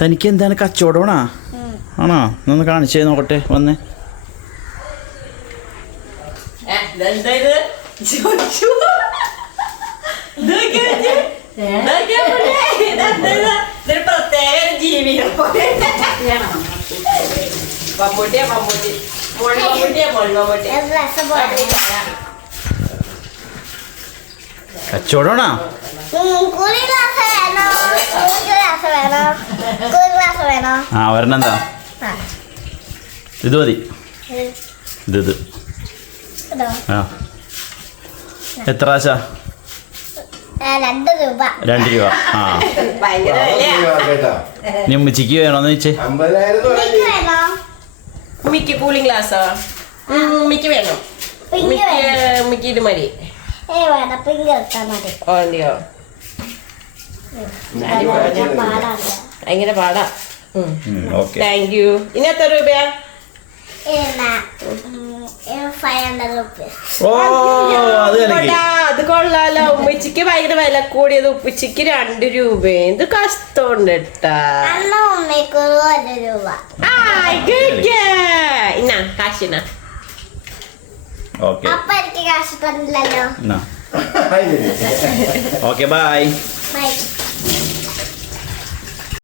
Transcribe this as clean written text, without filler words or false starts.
തനിക്ക് എന്താണ് കച്ചവടമാണോ? ആണോ? ഒന്ന് കാണിച്ചേ നോക്കട്ടെ വന്ന്. കച്ചവടമാണോ? ആ ഒരെണ്ണെന്താ ഇത് മതി. ഇത് ആ എത്ര ആശ? 2 രൂപ. 2 രൂപ. ആ നീ ഉമ്മച്ചിക്ക് വേണോന്ന് ചോദിച്ചേ. ഉമ്മിക്ക് കൂളിംഗ് ഗ്ലാസ്സോ? ഉമ്മിക്ക് വേണം. ഉമ്മിക്ക് ഇത് മതി. ഓണ്ടിയോ ഭയങ്കര പാടാ. Thank you. ഇനി എത്ര രൂപയാ? 500 rupees. അത് കൊള്ളാലോ. ഉമ്മച്ചിക്ക് ഭയങ്കര വില കൂടിയത്. ഉപ്പച്ചിക്ക് 2 രൂപ. എന്ത് കഷ്ടമുണ്ട് കേട്ടാ. ഇന്നാ കാശിനാ. അപ്പൊ എനിക്ക് കാശ് തന്നില്ലല്ലോ. Okay bye. ബൈ.